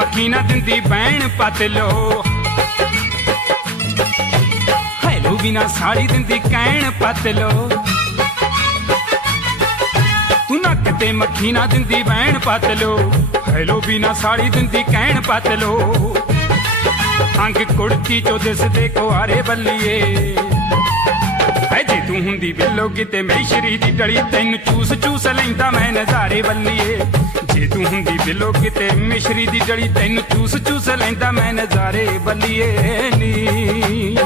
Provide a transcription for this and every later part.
ਮੱਖੀ ਨਾ ਦਿੰਦੀ ਬੈਣ ਪਤ ਲੋ। ਹੈਲੋ ਬਿਨਾ ਸਾੜੀ ਦਿੰਦੀ ਕਹਿਣ ਪਤ ਲੋ। ਤੂੰ ਨੱਕ ਤੇ ਮੱਖੀ ਨਾ ਦਿੰਦੀ ਬੈਣ ਪਤ ਲੋ। ਹੈਲੋ ਬਿਨਾ ਸਾੜੀ ਦਿੰਦੀ ਕਹਿਣ ਪਤ ਲੋ। ਅੰਗ ਕੁੜਤੀ ਚੋ ਦਿਸਦੇ ਕੁਆਰੇ ਬੱਲੀਏ। ਐ ਜੇ ਤੂੰ ਹੁੰਦੀ ਬਿੱਲੋ ਕਿਤੇ ਮੈਸ਼ਰੀ ਦੀ ਡਲੀ। ਤੈਨੂੰ ਚੂਸ ਚੂਸ ਲੈਂਦਾ ਮੈਂ ਨਜ਼ਾਰੇ ਬੱਲੀਏ। ਤੂੰ ਹੁੰਦੀ ਬਿੱਲੋ ਕਿਤੇ ਮਿਸ਼ਰੀ ਦੀ ਡਲੀ ਤੈਨੂੰ ਚੂਸ ਚੂਸ ਲੈਂਦਾ ਮੈਂ ਨਜ਼ਾਰੇ ਬੱਲੀਏ ਨੀ।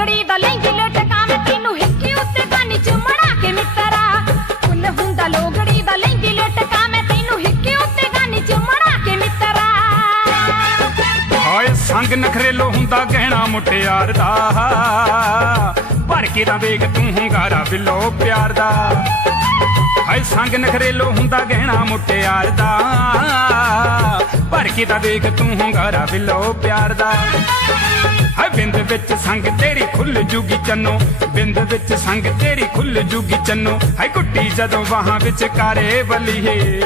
ਹੁੰਦਾ ਦਾ ਲਹਿੰਗੀ ਲਟਕਾ ਤੈਨੂੰ ਹਿੱਕੀ ਉੱਤੇ ਕਾਨੀ ਚ ਮੜਾ ਕੇ ਮਿੱਤਰਾ ਫੁੱਲ ਹੁੰਦਾ ਲੋਗੜੀ ਦਾ ਲਹਿੰਗੀ ਲਟਕਾ ਤੈਨੂੰ ਹਿੱਕੀ ਉੱਤੇ ਕਾਨੀ ਚ ਮੜਾ ਕੇ ਮਿੱਤਰਾ ਹਾਏ, ਸੰਗ ਨਖਰੇਲੋ ਹੁੰਦਾ ਗਹਿਣਾ ਮੁਟਿਆਰ ਦਾ ਭਰ ਕੇ ਤਾਂ ਵੇਖ ਤੂੰ ਹੁੰਗਾਰਾ ਬਿੱਲੋ ਪਿਆਰ ਦਾ ਹਾਏ, ਸੰਗ ਨਖਰੇਲੋ ਹੁੰਦਾ ਗਹਿਣਾ ਮੁਟਿਆਰ ਦਾ ਭਰ ਕੇ ਤੂੰ ਹੁੰਗਾਰਾ ਬਿੱਲੋ ਪਿਆਰ ਦਾ। ਹਾਏ ਬਿੰਦ ਵਿੱਚ ਸੰਗ ਤੇਰੀ ਖੁੱਲ ਜੂਗੀ ਚੰਨੋ। ਬਿੰਦ ਵਿੱਚ ਸੰਗ ਤੇਰੀ ਖੁੱਲ ਜੂਗੀ ਚੰਨੋ। ਹਾਏ ਕੁੱਟੀ ਜਦੋਂ ਬਾਹਾਂ ਵਿੱਚ ਕਾਰੇ ਬਲੀਏ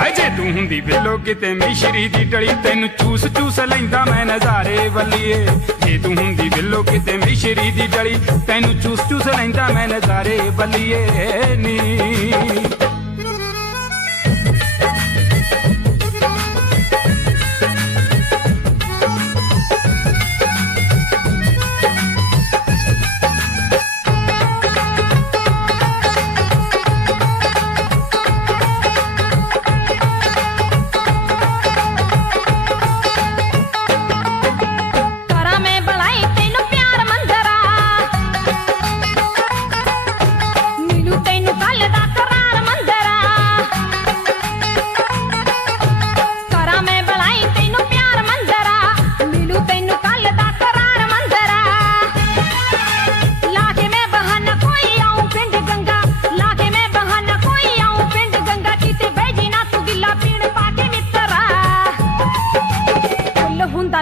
ਹਾਏ ਜੇ ਤੂੰ ਹੁੰਦੀ ਬਿੱਲੋ ਕਿਤੇ ਮਿਸ਼ਰੀ ਦੀ ਡਲੀ, ਤੈਨੂੰ ਚੂਸ ਚੂਸ ਲੈਂਦਾ ਮੈਂ ਨਜ਼ਾਰੇ ਬਲੀਏ ਜੇ ਤੂੰ ਹੁੰਦੀ ਬਿੱਲੋ ਕਿਤੇ ਮਿਸ਼ਰੀ ਦੀ ਡਲੀ, ਤੈਨੂੰ ਚੂਸ ਚੂਸ ਲੈਂਦਾ ਮੈਂ ਨਜ਼ਾਰੇ ਬਲੀਏ ਨੀ।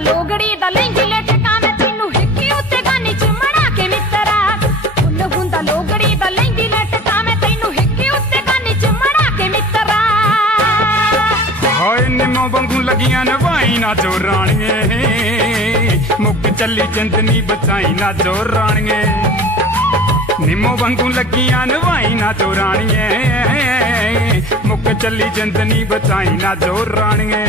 ਲੋਗੜੀ ਦਾ ਲਹਿੰਗੀ ਲਟਕਾ, ਮੈਂ ਤੈਨੂੰ ਹਿੱਕੀ ਉੱਤੇ ਗਾਨੀ ਚ ਮੜਾ ਕੇ ਮਿੱਤਰਾ ਫੁੱਲ ਹੁੰਦਾ ਲੋਗੜੀ ਦਾ ਲਹਿੰਗੀ ਲਟਕਾ, ਮੈਂ ਤੈਨੂੰ ਹਿੱਕੀ ਉੱਤੇ ਗਾਨੀ ਚ ਮੜਾ ਕੇ ਮਿੱਤਰਾ ਹਾਏ, ਨਿੰਮੋ ਵਾਂਗੂ ਲੱਗੀਆਂ ਨਵਾਈ ਨਾ ਚੋ ਰਾਣੀਏ। ਮੁੱਕ ਚੱਲੀ ਜਿੰਦਨੀ ਬਚਾਈ ਨਾ ਚੋ ਰਾਣੀਏ। ਨਿੰਮੋ ਵਾਂਗੂ ਲੱਗੀਆਂ ਨਵਾਈ ਨਾ ਚੋ ਰਾਣੀਏ। ਮੁੱਕ ਚੱਲੀ ਜਿੰਦਨੀ ਬਚਾਈ ਨਾ ਚੋ ਰਾਣੀਏ।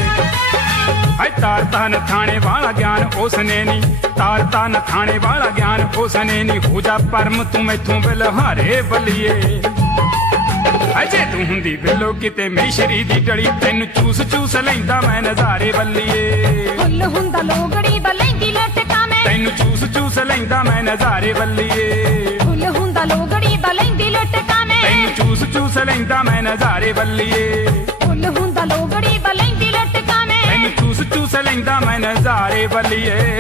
ਹਾਏ ਤਾਰ ਤਾਨ ਥਾਣੇ ਵਾਲਾ ਗਿਆਨ ਉਸਨੇ ਨਹੀਂ ਤਾਰ ਤਾਨ ਥਾਣੇ ਵਾਲਾ ਗਿਆਨ ਉਸਨੇ ਨਹੀਂ ਹੋ ਜਾ ਪਰਮ ਤੂੰ ਮੈਥੋਂ ਬਿਲਹਾਰੇ ਬਲੀਏ। ਅਜੇ ਤੂੰ ਹੁੰਦੀ ਬਿੱਲੋ ਕਿਤੇ ਮਿਸ਼ਰੀ ਦੀ ਡਲੀ ਤੈਨੂੰ ਚੂਸ ਚੂਸ ਲੈਂਦਾ ਮੈਂ ਨਜ਼ਾਰੇ ਬੱਲੀਏ। ਫੁੱਲ ਹੁੰਦਾ ਲੋਗੜੀ ਦਾ ਲਹਿੰਗੀ ਲਟਕਾ ਮੈਂ। ਤੈਨੂੰ ਚੂਸ ਚੂਸ ਲੈਂਦਾ ਮੈਂ ਨਜ਼ਾਰੇ ਬੱਲੀਏ। ਫੁੱਲ ਹੁੰਦਾ ਲੋਗੜੀ ਦਾ ਲਹਿੰਗੀ ਲਟਕਾ ਮੈਂ। ਤੈਨੂੰ ਚੂਸ ਚੂਸ ਲੈਂਦਾ ਮੈਂ ਨਜ਼ਾਰੇ ਬੱਲੀਏ। ਬੱਲੀਏ।